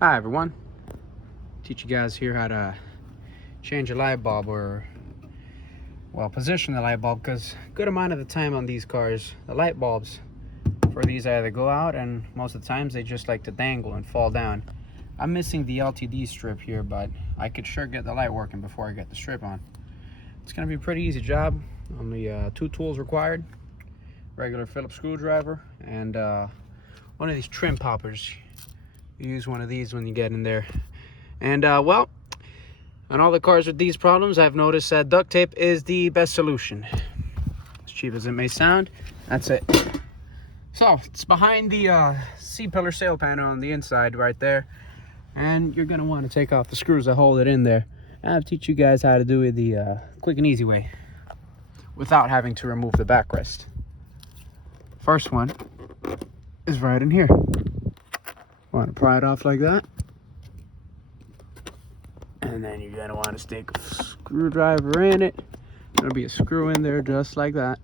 Hi everyone, teach you guys here how to change a light bulb, or well, position the light bulb, because a good amount of the time on these cars the light bulbs for these either go out, and most of the times they just like to dangle and fall down. I'm missing the LTD strip here, but I could sure get the light working before I get the strip on. It's going to be a pretty easy job. Only 2 tools required: regular Phillips screwdriver and one of these trim poppers. You use one of these when you get in there. And well, on all the cars with these problems, I've noticed that duct tape is the best solution. As cheap as it may sound, that's it. So it's behind the C-pillar sail panel on the inside right there, and you're gonna want to take off the screws that hold it in there. I'll teach you guys how to do it the quick and easy way without having to remove the backrest. First one is right in here. Want to pry it off like that, and then you're gonna want to stick a screwdriver in it. There'll be a screw in there just like that,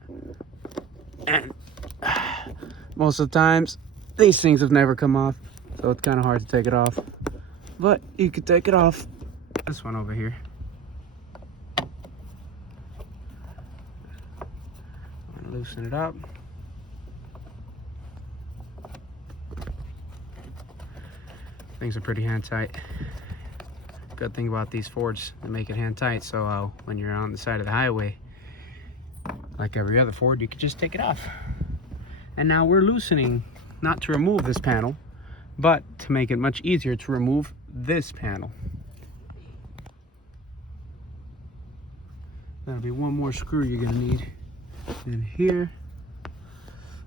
and most of the times these things have never come off, so it's kind of hard to take it off, but you can take it off. This one over here, I'm gonna loosen it up. Things are pretty hand tight. Good thing about these Fords, they make it hand tight, so when you're on the side of the highway, like every other Ford, you can just take it off. And now we're loosening, not to remove this panel, but to make it much easier to remove this panel. That'll be one more screw you're gonna need in here.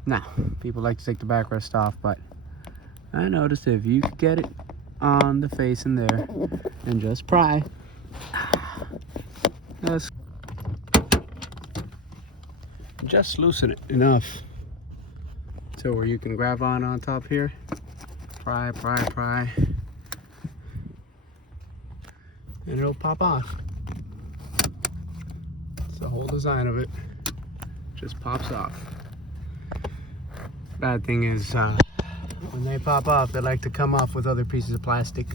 Now, people like to take the backrest off, but I noticed if you could get it on the face in there and just pry, just loosen it enough to where you can grab on top here, pry, and it'll pop off. It's the whole design of it, just pops off. Bad thing is, when they pop off, they like to come off with other pieces of plastic,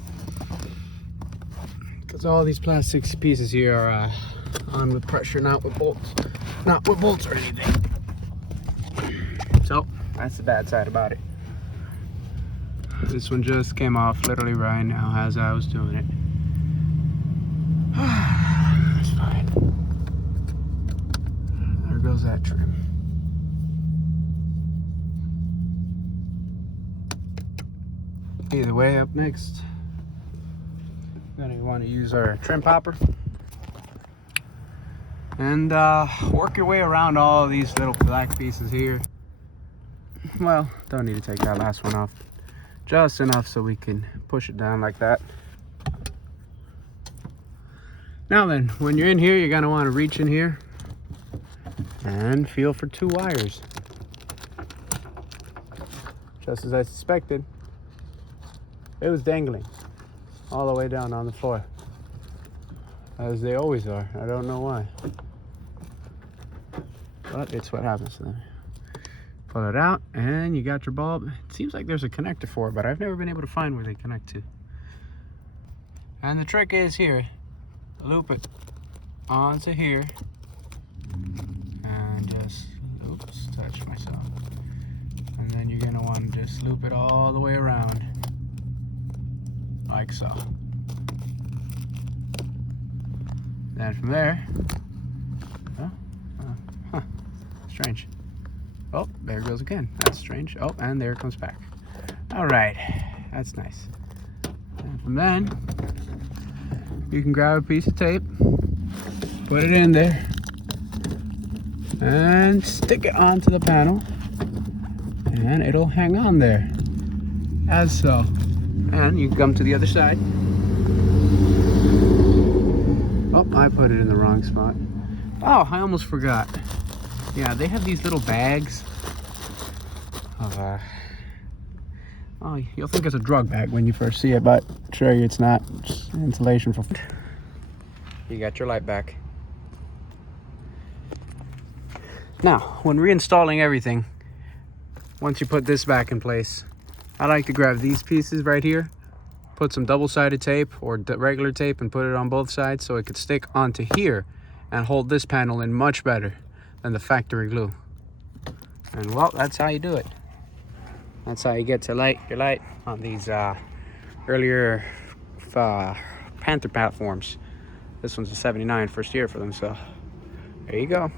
because all these plastic pieces here are on with pressure, not with bolts or anything. So that's the bad side about it. This one just came off literally right now as I was doing it. It's fine. There goes that trim. Either way, up next, we're going to want to use our trim popper and work your way around all these little black pieces here. Well, don't need to take that last one off, just enough so we can push it down like that. Now then, when you're in here, you're going to want to reach in here and feel for 2 wires. Just as I suspected, it was dangling all the way down on the floor, as they always are. I don't know why, but it's what happens to them. Pull it out and you got your bulb. It seems like there's a connector for it, but I've never been able to find where they connect to. And the trick is here, loop it onto here and just, oops, touch myself. And then you're gonna want to just loop it all the way around, like so. Then from there, strange. Oh, there it goes again. That's strange. Oh, and there it comes back. All right, that's nice. And from then, you can grab a piece of tape, put it in there, and stick it onto the panel, and it'll hang on there, as so. And you can come to the other side. Oh, I put it in the wrong spot. Oh, I almost forgot. Yeah, they have these little bags of, oh, you'll think it's a drug bag when you first see it, but I'll show you it's not. It's insulation for... You got your light back. Now, when reinstalling everything, once you put this back in place, I like to grab these pieces right here put some double-sided tape or regular tape and put it on both sides so it could stick onto here and hold this panel in much better than the factory glue. And well, that's how you do it. That's how you get to light your light on these earlier Panther platforms. This one's a 79, first year for them, so there you go.